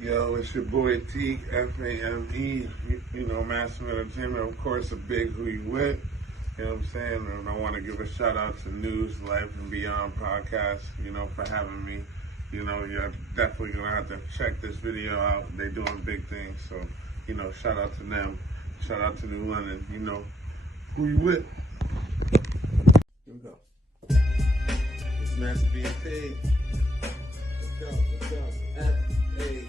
Yo, it's your boy Teek Fame, you know, Master of the Gym, and of course a big Who You With. You know what I'm saying? And I want to give a shout out to News, Life, and Beyond podcast, you know, for having me. You know, you're definitely going to have to check this video out. They're doing big things. So, you know, shout out to them. Shout out to New London. You know, who you with? Here we go. It's Master being paid. Let's go. F-A-M-E.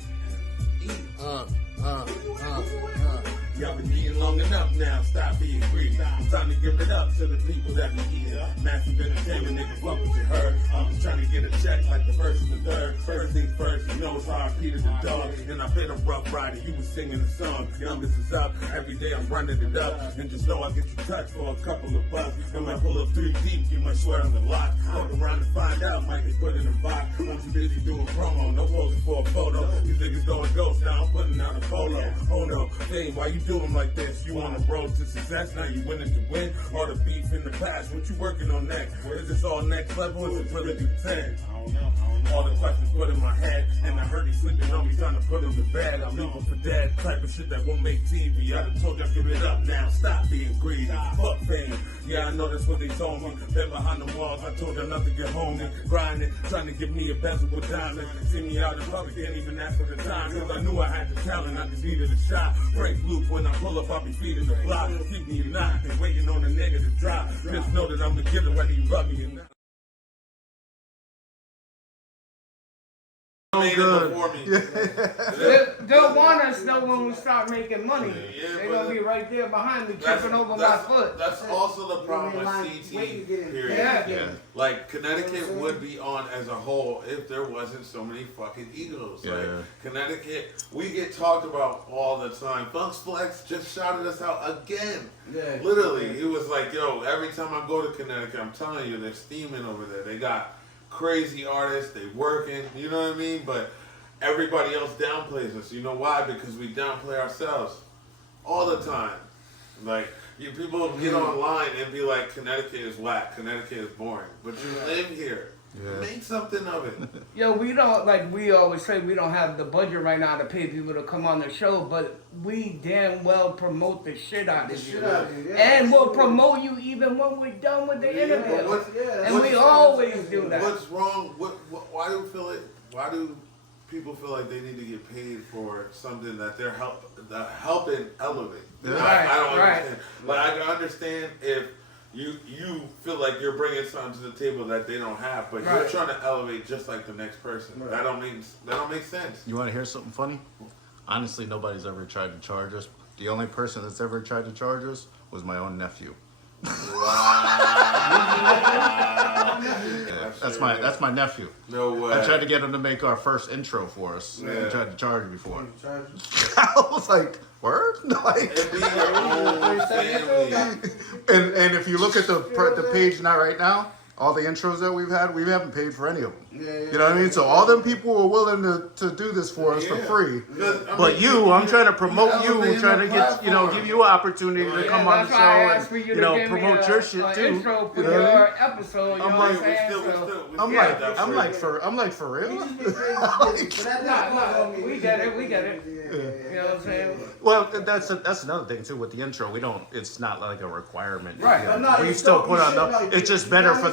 Y'all been eating long enough now, stop being greedy. Time to give it up to the people that be eating. Massive entertainment, nigga, fuck what you heard. I'm just trying to get a check like the first and the third. First things first, you know it's hard, Peter the dog. And I've been a rough rider, you was singing the song. Youngest is up, every day I'm running it up. And just know I get you touched for a couple of bucks. And might pull up 3 deep, you might swear on the lot. Hold around and find out, might get put in a box. I'm too busy doing promo, no posing for a photo. These niggas going ghost, now I'm putting out a polo. Oh no, dang, why you doing like this? You on the road to success, now you winning to win? Or the beef in the past, what you working on next? Is this all next level, or is it really the 10? I don't know. All the questions put in my head, and I heard he sleeping on me, trying to put him to bed. I leave him for dead, type of shit that won't make TV. I done told y'all, give it up now, stop being greedy. Fuck fame, yeah, I know that's what they told me. Been behind the walls, I told y'all not to get homey. Grinding, trying to give me a bezel with diamonds. See me out in public, can't even ask for the time. Cause I knew I had the talent, I just needed a shot. Break loop, when I pull up, I'll be feeding the block. Keep me knocked and waiting on a nigga to drop. Just know that I'm the killer, whether you love me or not. So good. They'll want us though when we start making money. They're gonna be right there behind me, tripping over my foot. That's also the problem with CT. Period. Yeah. Like Connecticut would be on as a whole if there wasn't so many fucking egos. Yeah. Like Connecticut, we get talked about all the time. Funk's Flex just shouted us out again. Yeah. Literally, it was like, yo, every time I go to Connecticut, I'm telling you, they're steaming over there. They got crazy artists, they working, you know what I mean? But everybody else downplays us. You know why? Because we downplay ourselves all the time. Like, people get online and be like, Connecticut is whack, Connecticut is boring. But you live here. Yeah. Make something of it. Yo, we don't, like we always say, we don't have the budget right now to pay people to come on the show, but we damn well promote the shit out of you. And we'll promote you even when we're done with the interview. And we always do that. What's wrong? Why do people feel like they need to get paid for something that they're helping elevate? Right, I don't understand. But I can understand if you feel like you're bringing something to the table that they don't have, but you're trying to elevate just like the next person. Right. That don't make sense. You want to hear something funny? Honestly, nobody's ever tried to charge us. The only person that's ever tried to charge us was my own nephew. That's my nephew. No way. I tried to get him to make our first intro for us. Yeah. He tried to charge me for it. I was like, word? Like, and if you look at the page now, right now, all the intros that we haven't paid for any of them. You know what I mean? So all them people were willing to do this for us for free. But I'm trying to promote you, trying to get, give you an opportunity to come on the show and, promote your shit too. Intro for your episode, I'm like, for real? We get it. You know what I'm saying? Well, that's another thing too with the intro. It's not like a requirement. Right. We still put on it's just better for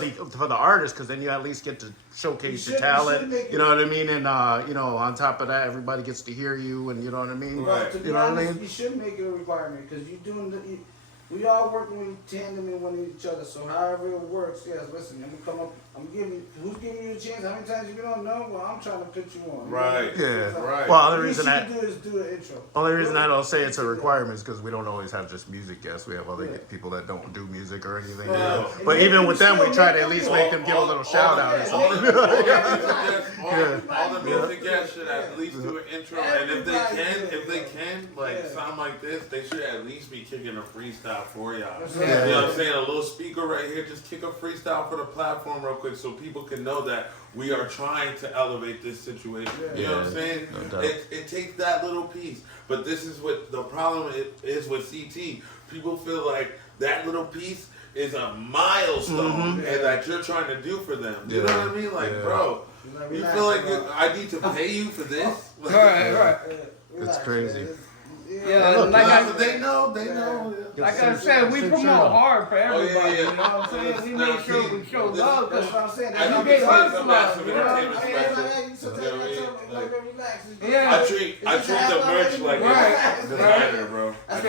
the artist because then you at least get to showcase your talent. You know what I mean? And on top of that, everybody gets to hear you, and you know what I mean. Right. You know what I mean? You should make it a requirement because we all working with tandem and one each other. So however it works, yes. Listen, I'm gonna come up. Who's giving you a chance? How many times you don't know? Well, I'm trying to put you on. Right. Yeah. Right. Well, do is do an intro. Only reason I don't say it's a requirement is because we don't always have just music guests. We have other people that don't do music or anything. But even with them, we try to at least make them give a little shout out or something. All the music guests should at least do an intro, and if they can, sound like this, they should at least be kicking a freestyle for y'all. You know what I'm saying? A little speaker right here, just kick a freestyle for the platform real quick so people can know that we are trying to elevate this situation. You know what I'm saying? No, it takes that little piece. But this is what the problem is with CT. People feel like that little piece is a milestone and that you're trying to do for them. You know what I mean? Like, bro, you feel like I need to pay you for this? Right. It's crazy. Yeah, look, They know. Like I said, we promote hard for everybody. You know what I'm saying? Listen, We now, make sure see, we show this- love. That's what I'm saying. I You don't get think us it's a love. massive You know what I'm entertainment saying? special. Yeah. I treat the merch like a designer, bro. I do.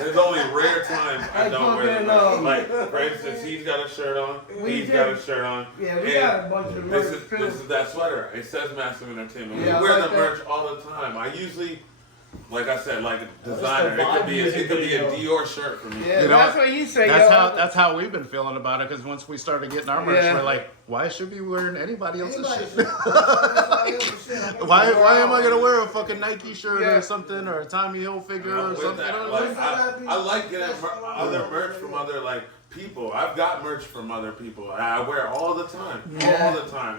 There's only rare times I don't wear the merch. Like, for instance, he's got a shirt on. He's got a shirt on. Yeah, we got a bunch of merch too. This is that sweater. It says Massive Entertainment. Yeah, We wear like the that. merch all the time. I usually, like I said, like a designer. It could be a Dior shirt for me. Yeah, You know that's what? what you say, That's how we've been feeling about it. Because once we started getting our merch, Yeah. we're like, why should we be wearing anybody else's shit? Why Why am I gonna wear a fucking Nike shirt Yeah. or something or a Tommy Hilfiger or With something? that, You know like, what I mean? I like getting other merch from other like people. I've got merch from other people. I wear all the time,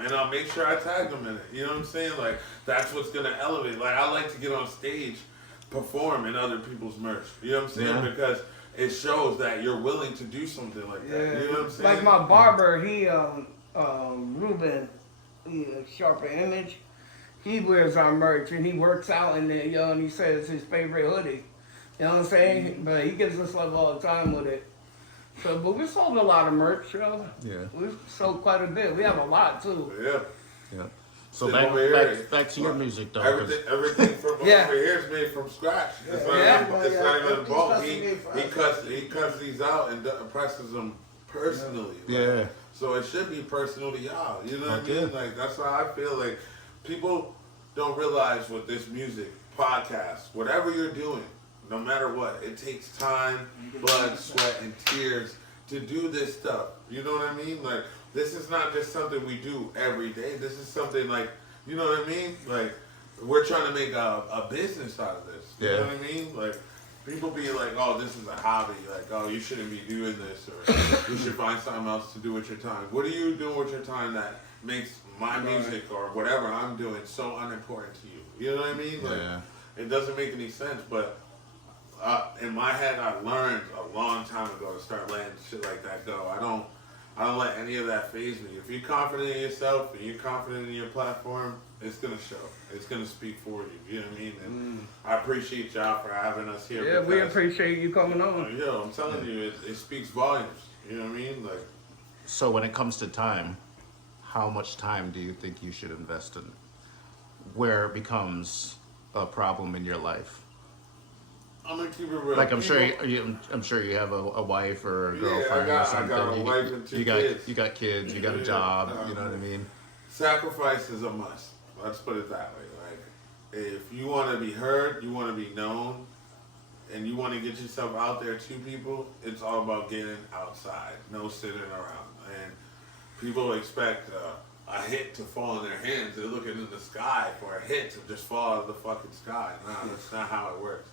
and I'll make sure I tag them in it. You know what I'm saying? Like that's what's gonna elevate. Like I like to get on stage, perform in other people's merch. You know what I'm saying? Yeah. Because it shows that you're willing to do something like that. Yeah. You know what I'm saying? Like my barber, he Ruben, Sharper Image. He wears our merch and he works out in it, and he says it's his favorite hoodie. You know what I'm saying? But he gives us love all the time with it. So, but we sold a lot of merch, yo. Yeah. We sold quite a bit. We have a lot too. Yeah. Yeah. So Sitting over here, back to your music though. 'cause- Everything from Yeah. over here is made from scratch. It's not Yeah. even, it's not even Everything's bulk. custom He made for cuts these out and presses them personally. Like, Yeah. so it should be personal to y'all. You know what I Okay. mean? Like that's how I feel. Like people don't realize with this music, podcast, whatever you're doing, no matter what, it takes time, blood, sweat, and tears to do this stuff. You know what I mean? Like this is not just something we do every day. This is something like, you know what I mean? Like we're trying to make a business out of this. You know what I mean? Like people be like, oh, this is a hobby. Like, oh, you shouldn't be doing this, or you should find something else to do with your time. What are you doing with your time that makes my music or whatever I'm doing so unimportant to you? You know what I mean? Like, it doesn't make any sense, but in my head, I learned a long time ago to start letting shit like that go. I don't let any of that phase me. If you're confident in yourself and you're confident in your platform, it's gonna show. It's gonna speak for you. You know what I mean? And I appreciate y'all for having us here. Yeah, we appreciate you coming on. Yo, I'm telling you, it speaks volumes. You know what I mean? Like, So when it comes to time, how much time do you think you should invest in where it becomes a problem in your life? I'm gonna keep it real. Like I'm sure you have a wife or a girlfriend I or something. got a wife and two kids. You got kids. You got a job. You know what I mean? Sacrifice is a must. Let's put it that way. Like, if you want to be heard, you want to be known, and you want to get yourself out there to people, it's all about getting outside, no sitting around. And people expect a hit to fall in their hands. They're looking in the sky for a hit to just fall out of the fucking sky. No, that's not how it works.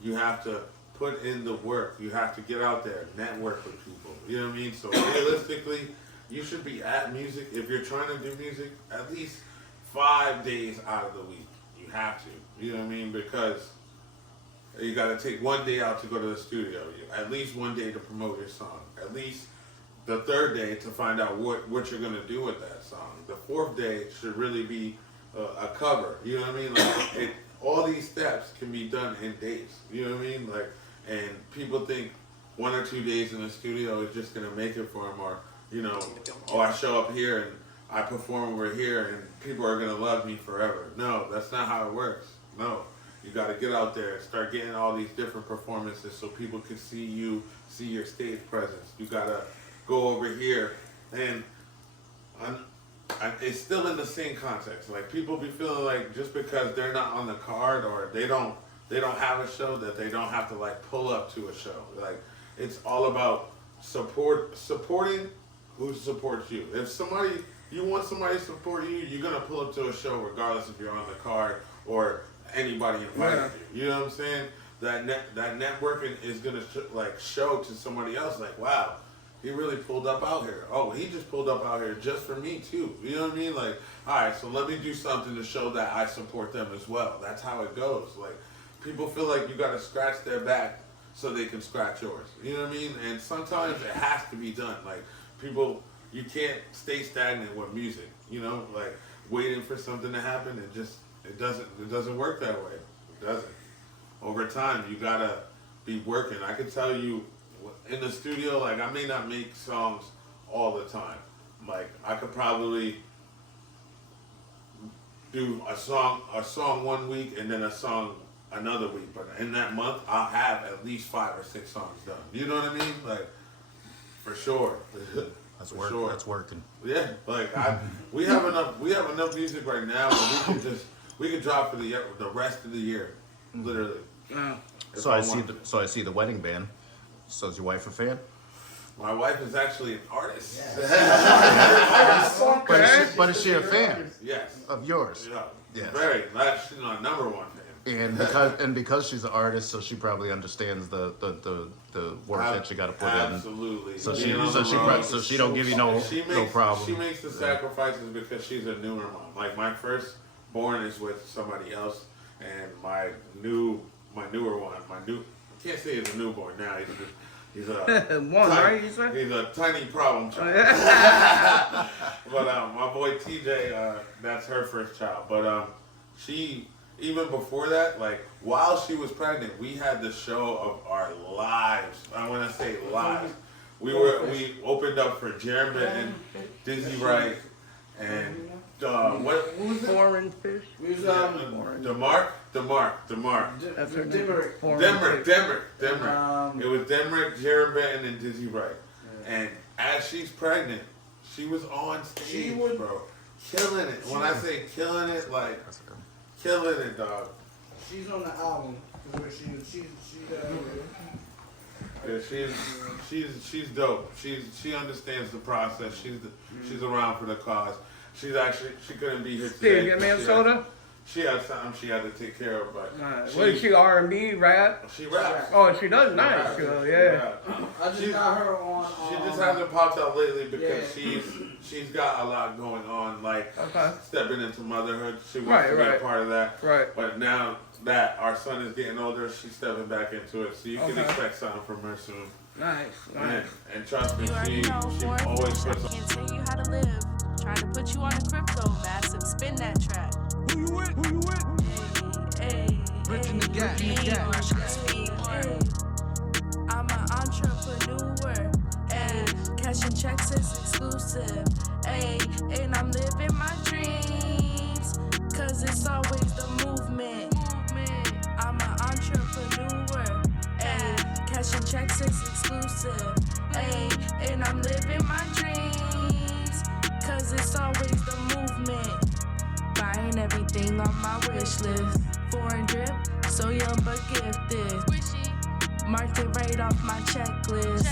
You have to put in the work. You have to get out there, network with people. You know what I mean? So realistically, you should be at music. If you're trying to do music, at least 5 days out of the week. You have to. You know what I mean? Because you got to take 1 day out to go to the studio. At least 1 day to promote your song. At least the third day to find out what you're going to do with that song. The fourth day should really be a cover. You know what I mean? Like all these steps can be done in days. You know what I mean? Like, and people think 1 or 2 days in the studio is just gonna make it for them, or you know, oh, I show up here and I perform over here and people are gonna love me forever. No, that's not how it works. No, you got to get out there and start getting all these different performances so people can see you, see your stage presence. You got to go over here, and it's still in the same context. Like people be feeling like just because they're not on the card or they don't have a show that they don't have to like pull up to a show. Like it's all about supporting who supports you. If you want somebody to support you, you're gonna pull up to a show regardless if you're on the card or anybody invited you. You know what I'm saying? That networking is gonna show to somebody else like, wow, he really pulled up out here. Oh, he just pulled up out here just for me too. You know what I mean? Like, all right, so let me do something to show that I support them as well. That's how it goes. Like, people feel like you got to scratch their back so they can scratch yours. You know what I mean? And sometimes it has to be done. Like people, you can't stay stagnant with music. You know, like waiting for something to happen. It doesn't work that way. It doesn't. Over time, you gotta be working. I can tell you, in the studio, like I may not make songs all the time. Like I could probably do a song 1 week and then a song another week, but in that month I'll have at least 5 or 6 songs done. You know what I mean? Like for sure. That's For work. sure. That's working. Yeah, like we have enough music right now that we can drop for the rest of the year, literally. If So I want to. I see the wedding band. So is your wife a fan? My wife is actually an artist. But is she a fan Yes. of yours? Yeah. Yes. Very. She's my number one fan. And because she's an artist, so she probably understands the work that you got to put Absolutely. in. So Being she don't give you no problem. She makes the sacrifices because she's a newer mom. Like my firstborn is with somebody else, and my newer one, I can't say he's a newborn now. He's a right? You said? He's a tiny problem child. But my boy TJ, that's her first child. But she, even before that, like while she was pregnant, we had the show of our lives. I want to say lives. We opened up for Jeremy Benton, Dizzy Wright, and what was it? Foreign fish. We was DeMarc. That's her Dimerick. It was Demrick, Jeremy Benton, and Dizzy Wright. Yeah. And as she's pregnant, she was on stage, bro, killing it. When I say killing it, like killing it, dog. She's on the album. Where she's dope. She understands the process. She's around for the cause. She couldn't be here today. Did you get me a soda? She had something she had to take care of, but what is she, R&B, rap? She raps. Oh, she does nice. Yeah. I just got her on. She just hasn't popped out lately because she's got a lot going on, like stepping into motherhood. She wants to be a part of that. Right. But now that our son is getting older, she's stepping back into it. So you can expect something from her soon. Nice. And trust me, she always puts on. Can't tell you how to live. Trying to put you on a crypto massive. Spin that track. Who you with? Hey. Bridging the gap. I'm an entrepreneur. Hey, cashing checks is exclusive. Hey, and I'm living my dreams. Cause it's always the movement. I'm an entrepreneur. Hey, cashing checks is exclusive. Hey, and I'm living my dreams. Cause it's always the movement. Buying everything on my wish list. Foreign drip, so young but gifted. Marked it right off my checklist.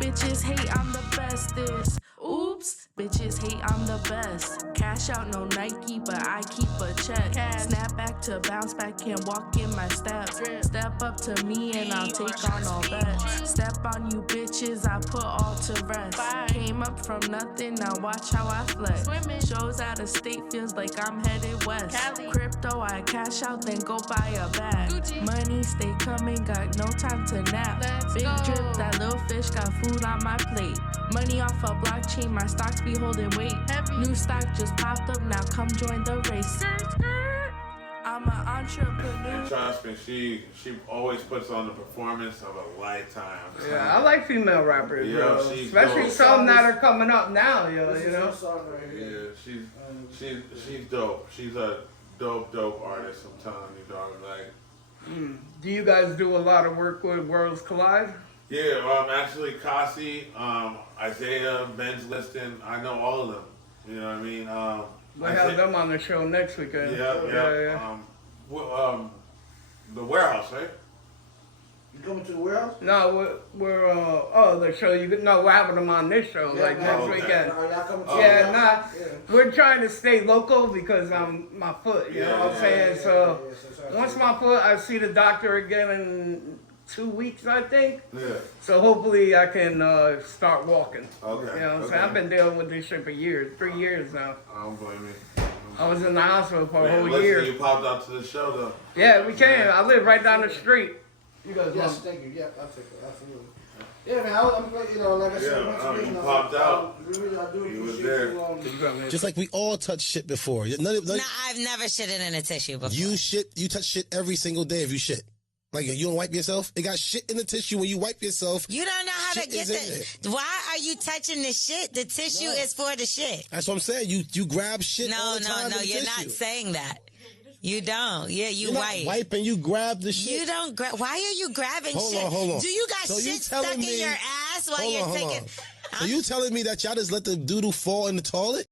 Bitches hate I'm the bestest. Oops, bitches hate I'm the best. Cash out, no Nike, but I keep a check. Snap back to bounce back, can't walk in my steps. Step up to me and I'll take on all bets. Step on you bitches, I put all to rest. Came up from nothing, now watch how I flex. Shows out of state, feels like I'm headed west. Crypto, I cash out, then go buy a bag. Money stay coming, got no time to nap. Big drip, that little fish got food on my plate. Money off a blockchain, my stocks be holding weight. New stock just popped up, now come join the race. I'm an entrepreneur. And trust me, she always puts on the performance of a lifetime. Yeah, I like female rappers, yo, especially dope. some that are coming up now, yo. You know. Yeah, she's dope. She's a dope artist. I'm telling you, dog. Like, Do you guys do a lot of work with Worlds Collide? yeah, actually, Kasi, Isaiah, Ben's Liston, I know all of them. You know what I mean? We'll have them on the show next weekend. Yeah. The warehouse, right? You coming to the warehouse? No, we're the show. We're having them on this show next weekend. Are y'all coming to Yeah, we're trying to stay local because my foot. You know what I'm saying? So once my foot, I see the doctor again in 2 weeks, I think. Yeah. So hopefully I can start walking. Okay. You know what I'm saying? I've been dealing with this shit for years, 3 years now. I don't blame you. I was in the hospital for a whole listen, year. You popped out to the show though. Yeah, we can. I live right down the street. You guys Yes, want- thank you. Yeah, I'll take it. Absolutely. Yeah, man. I'm glad, you know, like I said, Yeah, you you popped out. Really, I do You was appreciate there. you. Just like we all touch shit before. None, Nah, I've never shitted in a tissue before. you touch shit every single day if you shit. Like, you don't wipe yourself? It got shit in the tissue when you wipe yourself. You don't know how to Shit get is in Why are you touching the shit? The tissue is for the shit. That's what I'm saying. You grab shit all the time. No, in the you're tissue. not saying that. You don't. Yeah, you You're not wipe. wiping, you grab the shit. You don't grab. Why are you grabbing Hold shit? on, hold on. Do you got So you shit stuck telling in me- your ass while Hold you're on, hold taking? on. So you telling me that y'all just let the doodle fall in the toilet?